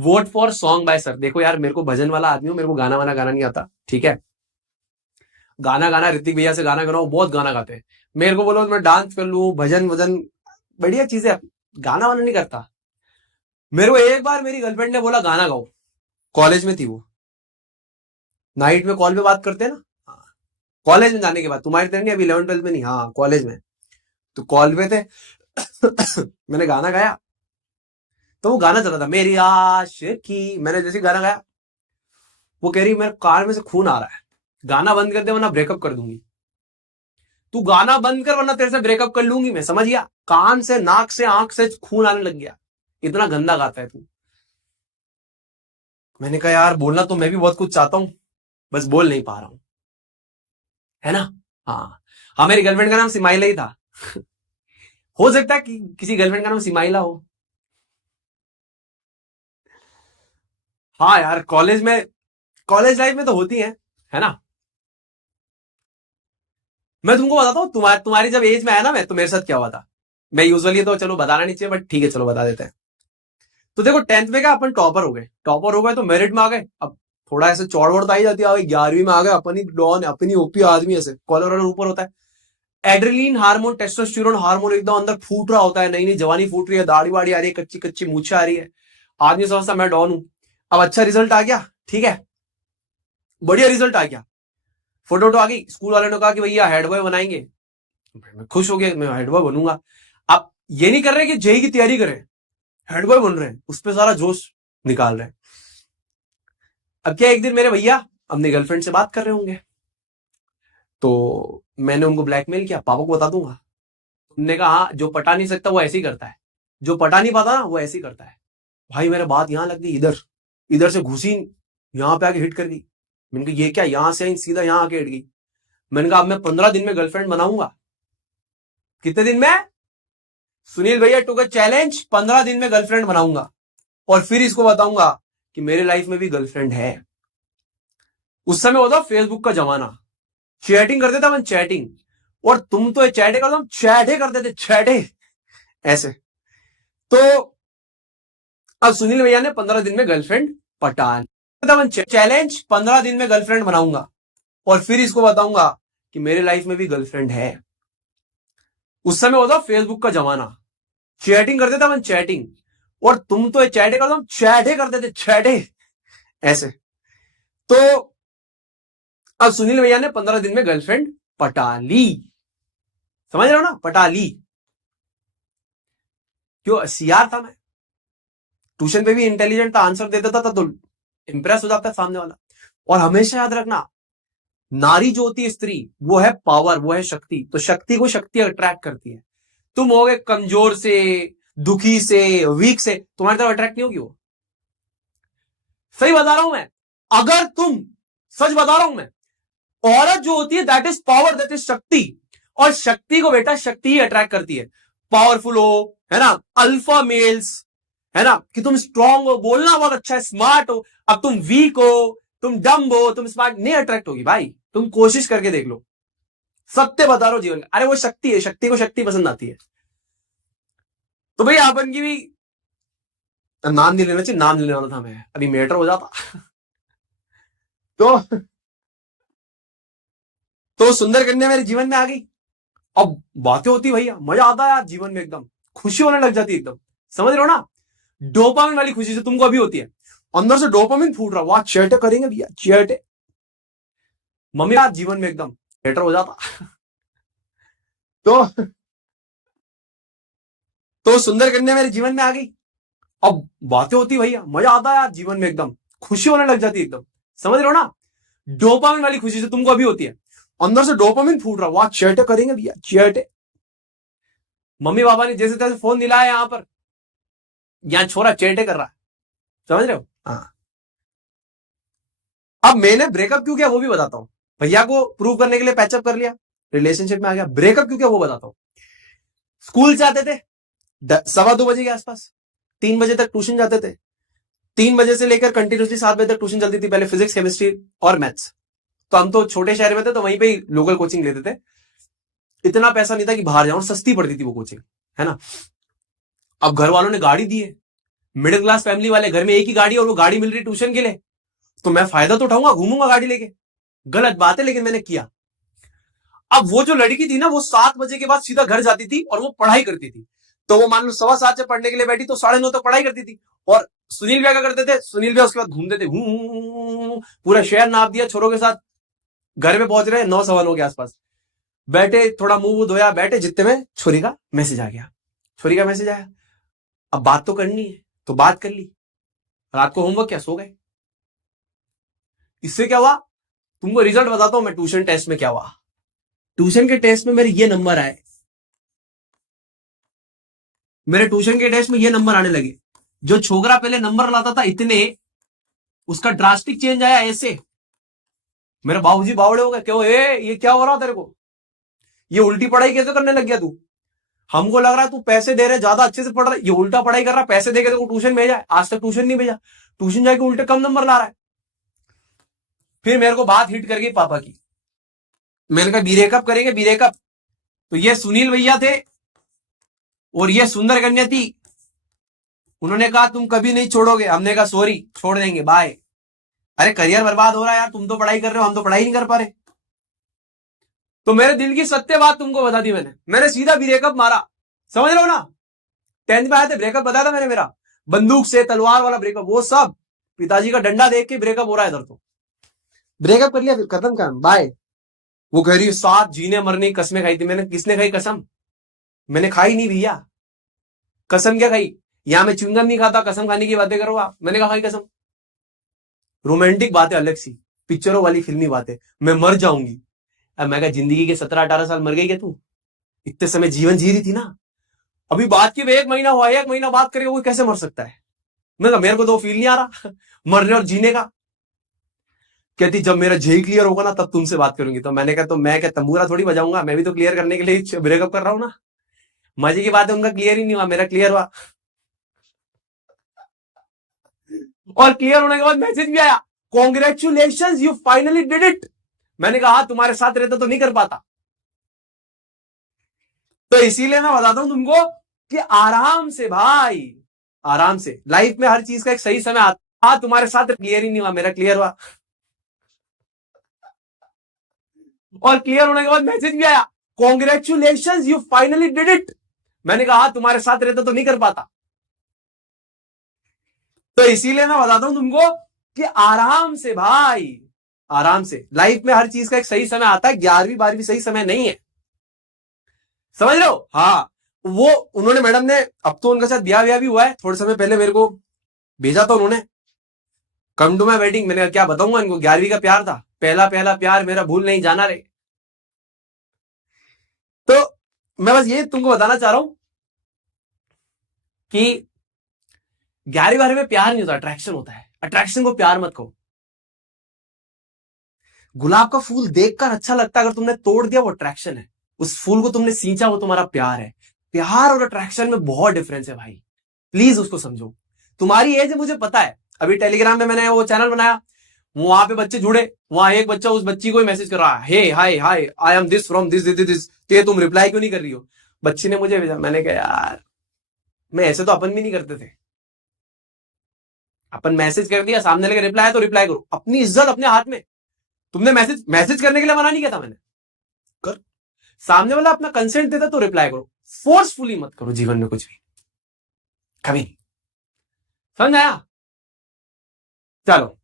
Vote for song by sir. देखो यार, मेरे को भजन वाला आदमी हूं, मेरे को गाना वाना गाना नहीं आता, ठीक है। गाना गाना ऋतिक भैया से गाना गाना, बहुत गाना गाते हैं। मेरे को बोलो मैं डांस कर लूं, भजन वजन, बढ़िया चीजें, गाना वाना नहीं करता। मेरे को एक बार मेरी गर्लफ्रेंड ने बोला गाना गाओ, कॉलेज में थी वो, नाइट में कॉल पे बात करते हैं ना, कॉलेज में जाने के बाद, तुम्हारी तरह नहीं, अभी 11th 12th में नहीं, हाँ कॉलेज में, तो कॉल पे थे। मैंने गाना गाया, तो वो गाना चला था मेरी आशिकी, मैंने जैसे गाना गाया, वो कह रही मेरे कार में से खून आ रहा है, गाना बंद कर दे वरना ब्रेकअप कर दूंगी। तू गाना बंद कर वरना तेरे से ब्रेकअप कर लूंगी मैं, समझ गया? कान से, नाक से, आंख से खून आने लग गया, इतना गंदा गाता है तू। मैंने कहा यार बोलना तो मैं भी बहुत कुछ चाहता हूं, बस बोल नहीं पा रहा हूं, है ना। हाँ हाँ, मेरी गर्लफ्रेंड का नाम सिमाइला ही था। हो सकता है कि किसी गर्लफ्रेंड का नाम सिमाइला हो। हाँ यार, कॉलेज में, कॉलेज लाइफ में तो होती है ना। मैं तुमको बताता हूँ, तुम्हारी जब एज में आया ना मैं, तो मेरे साथ क्या हुआ था। मैं यूजुअली तो चलो बताना नहीं चाहिए, बट ठीक है चलो बता देते हैं। तो देखो 10th में क्या, अपन टॉपर हो गए तो मेरिट में आ गए। अब थोड़ा ऐसे चौड़ वोड़ तो आई जाती है, 11वीं में आ गए, अपनी डॉन, अपनी ओपी आदमी, ऐसे कॉलर वॉलर ऊपर होता है, एड्रेनलिन हार्मोन, टेस्टोस्टेरोन हार्मोन एकदम अंदर फूट रहा होता है, नई नई जवानी फूट रही है, दाढ़ी वाड़ी आ रही है, कच्ची कच्ची मूछें आ रही है, आदमी समझता मैं डॉन हूं। अब अच्छा रिजल्ट आ गया, ठीक है, बढ़िया रिजल्ट आ गया, फोटो वोटो आ गई, स्कूल वाले ने कहा कि भैया हेड बॉय बनाएंगे। मैं खुश हो गया, मैं हेड बॉय बनूंगा। अब ये नहीं कर रहे कि जेई की तैयारी करें, हेड बॉय बन रहे हैं, उस पर सारा जोश निकाल रहे हैं। अब क्या, एक दिन मेरे भैया अपनी गर्लफ्रेंड से बात कर रहे होंगे, तो मैंने उनको ब्लैकमेल किया, पापा को बता दूंगा। उनने कहा हाँ, जो पटा नहीं सकता वो ऐसे ही करता है, जो पटा नहीं पाता ना वो ऐसे ही करता है। भाई मेरे बात यहां लग गई, इधर इधर से घुसी, यहां पे आके हिट कर गई। मैंने कहा ये क्या, यहां से आई सीधा यहां आके हिट गई। मैंने कहा अब मैं 15 दिन में गर्लफ्रेंड बनाऊंगा। कितने दिन में? सुनील भैया टू का चैलेंज, 15 दिन में गर्लफ्रेंड बनाऊंगा, और फिर इसको बताऊंगा कि मेरे लाइफ में भी गर्लफ्रेंड है। उस समय होता फेसबुक का जमाना, चैटिंग करते थे अपन, चैटिंग, और तुम तो चैटे करते, चैटे करते थे, चैटे ऐसे। तो अब सुनील भैया ने 15 दिन में गर्लफ्रेंड पटा ली। चैलेंज, 15 दिन में गर्लफ्रेंड बनाऊंगा, और फिर इसको बताऊंगा कि मेरे लाइफ में भी गर्लफ्रेंड है। उस समय होता फेसबुक का जमाना, चैटिंग करते थे अपन, चैटिंग, और तुम तो चैटे करते, चैटे करते थे, चैटे ऐसे। तो अब सुनील भैया ने 15 दिन में गर्लफ्रेंड पटा ली, समझ रहे हो ना, पटा ली। क्यों, सीआर था मैं, ट्यूशन पे भी इंटेलिजेंट था, आंसर दे देता था तो इंप्रेस हो जाता है सामने वाला। और हमेशा याद रखना, नारी जो होती है, स्त्री, वो है पावर, वो है शक्ति, तो शक्ति को शक्ति अट्रैक्ट करती है। तुम होगे कमजोर से, दुखी से, वीक से, तुम्हारी तरफ अट्रैक्ट नहीं होगी वो। सही बता रहा हूं मैं, अगर तुम, सच बता रहा हूं मैं, औरत जो होती है that is power, that is शक्ति, और शक्ति को बेटा शक्ति ही अट्रैक्ट करती है। पावरफुल हो, है ना, अल्फा मेल्स, है ना, कि तुम स्ट्रांग हो, बोलना बहुत अच्छा है, स्मार्ट हो। अब तुम वीक हो, तुम डम्ब हो, तुम स्मार्ट नहीं अट्रैक्ट होगी भाई, तुम कोशिश करके देख लो, सत्य बता रहा हूं जीवन का। अरे वो शक्ति है, शक्ति को शक्ति पसंद आती है। तो भाई अपन की भी, नाम नहीं लेना चाहिए, नाम नहीं लेने वाला था मैं, अभी मैटर हो जाता। तो सुंदर कन्या मेरे जीवन में आ गई। अब बातें होती भैया, मजा आता है यार जीवन में, एकदम खुशी होने लग जाती है एकदम, समझ रहे हो ना, डोपामिन वाली खुशी से तुमको अभी होती है, अंदर से डोपामिन फूट रहा, वाह चैटे करेंगे भैया, चैटे, मम्मी यार जीवन में एकदम बेटर हो जाता। तो सुंदर कन्या मेरे जीवन में आ गई। अब बातें होती भैया, मजा आता है यार जीवन में, एकदम खुशी होने लग जाती है एकदम, समझ रहे हो ना, डोपामिन वाली खुशी से तुमको अभी होती है, अंदर से डोपामिन फूट रहा, वाह चैटे करेंगे भैया, चैटे। मम्मी पापा ने जैसे तैसे फोन दिलाया यहां पर, यहाँ छोरा चैटे कर रहा है, समझ रहे हो। हाँ, अब मैंने ब्रेकअप क्यों किया वो भी बताता हूं, भैया को प्रूव करने के लिए पैचअप कर लिया, रिलेशनशिप में आ गया, ब्रेकअप क्यों किया वो बताता हूं। स्कूल से आते थे 2:15 बजे के आसपास, 3 बजे तक ट्यूशन जाते थे, 3 बजे से लेकर कंटिन्यूसली 7 बजे तक ट्यूशन चलती थी, पहले फिजिक्स, केमिस्ट्री और मैथ्स। तो हम तो छोटे शहर में थे, तो वहीं पे ही लोकल कोचिंग लेते थे, इतना पैसा नहीं था कि बाहर जाऊं, सस्ती पड़ती थी वो कोचिंग, है ना। अब घर वालों ने गाड़ी दी है, मिडिल क्लास फैमिली वाले, घर में एक ही गाड़ी और वो गाड़ी मिल रही ट्यूशन के लिए, तो मैं फायदा तो उठाऊंगा, घूमूंगा गाड़ी लेके। गलत बात है, लेकिन मैंने किया। अब वो जो लड़की थी ना, वो 7 बजे के बाद सीधा घर जाती थी और वो पढ़ाई करती थी। तो वो मान लो 7:15 से पढ़ने के लिए बैठी तो 9:30 तक पढ़ाई करती थी। और सुनील भैया क्या करते थे, सुनील भैया उसके बाद घूमते थे, पूरा शहर नाप दिया छोरों के साथ। घर पे पहुंच रहे 9:15 के आसपास, बैठे, थोड़ा मुंह धोया, बैठे, जितने में छोरी का मैसेज आ गया। छोरी का मैसेज आया, अब बात तो करनी है तो बात कर ली। रात को होमवर्क क्या, सो गए। इससे क्या हुआ, तुमको रिजल्ट बताता हूं मैं। ट्यूशन टेस्ट में क्या हुआ, ट्यूशन के टेस्ट में मेरे ये नंबर आए, मेरे ट्यूशन के टेस्ट में ये नंबर आने लगे। जो छोकरा पहले नंबर लाता था इतने, उसका ड्रास्टिक चेंज आया ऐसे। मेरे बाबूजी बावड़े हो गए, क्यों ये क्या हो रहा तेरे को, ये उल्टी पढ़ाई कैसे करने लग गया तू। हमको लग रहा है तू पैसे दे रहे, ज्यादा अच्छे से पढ़ रहा है, ये उल्टा पढ़ाई कर रहा है, पैसे देके तेरे को ट्यूशन भेजा है, आज तक ट्यूशन नहीं भेजा, ट्यूशन जाके उल्टे कम नंबर ला रहा है। फिर मेरे को बात हिट कर गई पापा की। मैंने कहा ब्रेकअप करेंगे, ब्रेकअप। तो ये सुनील भैया थे और ये सुंदर कन्या थी, उन्होंने कहा तुम कभी नहीं छोड़ोगे। हमने कहा सॉरी, छोड़ देंगे, बाय। अरे करियर बर्बाद हो रहा है यार, तुम तो पढ़ाई कर रहे हो, हम तो पढ़ाई नहीं कर पा रहे। तो मेरे दिल की सत्य बात तुमको बता दी मैंने सीधा ब्रेकअप मारा, समझ रहे हो ना। 10th में आए थे, ब्रेकअप बताया था मैंने मेरा, बंदूक से तलवार वाला ब्रेकअप, वो सब पिताजी का डंडा देख के ब्रेकअप हो रहा है इधर। तो ब्रेकअप कर लिया, फिर खत्म काम, बाय। वो कह रही साथ जीने मरने की कसमें खाई थी मैंने। किसने खाई कसम, मैंने खाई नहीं भैया। कसम क्या खाई, यहां मैं च्युइंगम नहीं खाता, कसम खाने की बातें करो आप। मैंने कहा खाई कसम। रोमांटिक बातें अलग सी, पिक्चरों वाली फिल्मी बातें, मैं मर जाऊंगी। अब मैं कहा जिंदगी के 17-18 साल मर गई क्या तू, इतने समय जीवन जी रही थी ना। अभी बात की 1 महीना हुआ, 1 महीना बात करेगा वो कैसे मर सकता है। मैं कहा मेरे को तो फील नहीं आ रहा मरने और जीने का। कहती जब मेरा जेई क्लियर होगा ना तब तुमसे बात करूंगी। तो मैंने कहा तो मैं क्या तंबूरा थोड़ी बजाऊंगा, मैं भी तो क्लियर करने के लिए ब्रेकअप कर रहा हूं ना। मजे की बात है, उनका क्लियर ही नहीं हुआ, मेरा क्लियर हुआ। और क्लियर होने के बाद मैसेज भी आया, congratulation you finally did it. मैंने कहा हाँ, तुम्हारे साथ रहता तो नहीं कर पाता। तो इसीलिए मैं बताता हूं तुमको कि आराम से भाई, आराम से। लाइफ में हर चीज का एक सही समय आता। हाँ, तुम्हारे साथ क्लियर ही नहीं हुआ, मेरा क्लियर हुआ। और क्लियर होने के बाद मैसेज भी आया, congratulation you finally did it. मैंने कहा हाँ, तुम्हारे साथ रहता तो नहीं कर पाता। तो इसीलिए मैं बताता हूं तुमको कि आराम से भाई, आराम से। लाइफ में हर चीज का एक सही समय आता है, 11वीं 12वीं सही समय नहीं है, समझ रहे हो। हाँ, वो उन्होंने, मैडम ने, अब तो उनके साथ ब्याह भी हुआ है, थोड़े समय पहले मेरे को भेजा था उन्होंने, कम टू माई वेडिंग। मैंने क्या बताऊंगा इनको, 11वीं का प्यार था, पहला पहला प्यार मेरा, भूल नहीं जाना रे। तो मैं बस ये तुमको बताना चाह रहा हूं कि 11वीं 12वीं में प्यार नहीं होता, अट्रैक्शन होता है। अट्रैक्शन को प्यार मत कहो। गुलाब का फूल देखकर अच्छा लगता है, अगर तुमने तोड़ दिया वो अट्रैक्शन है। उस फूल को तुमने सींचा वो तुम्हारा प्यार है। प्यार और अट्रैक्शन में बहुत डिफरेंस है भाई, प्लीज उसको समझो। तुम्हारी एज है मुझे पता है, अभी टेलीग्राम में मैंने वो चैनल बनाया, वहां पे बच्चे जुड़े, वहां एक बच्चा उस बच्ची को ही मैसेज कर रहा है, hey hi hi I am this from this this this, तो तुम रिप्लाई क्यों नहीं कर रही हो। बच्ची ने मुझे भेजा, मैंने कहा यार मैं ऐसे तो अपन भी नहीं करते थे। अपन मैसेज कर दिया, सामने लगे रिप्लाई, तो रिप्लाई करो, अपनी इज्जत अपने हाथ में। तुमने मैसेज मैसेज करने के लिए मना नहीं किया था मैंने, कर। सामने वाला अपना कंसेंट देता तो रिप्लाई करो, फोर्सफुली मत करो जीवन में कुछ भी, कभी नहीं। समझ आया। चलो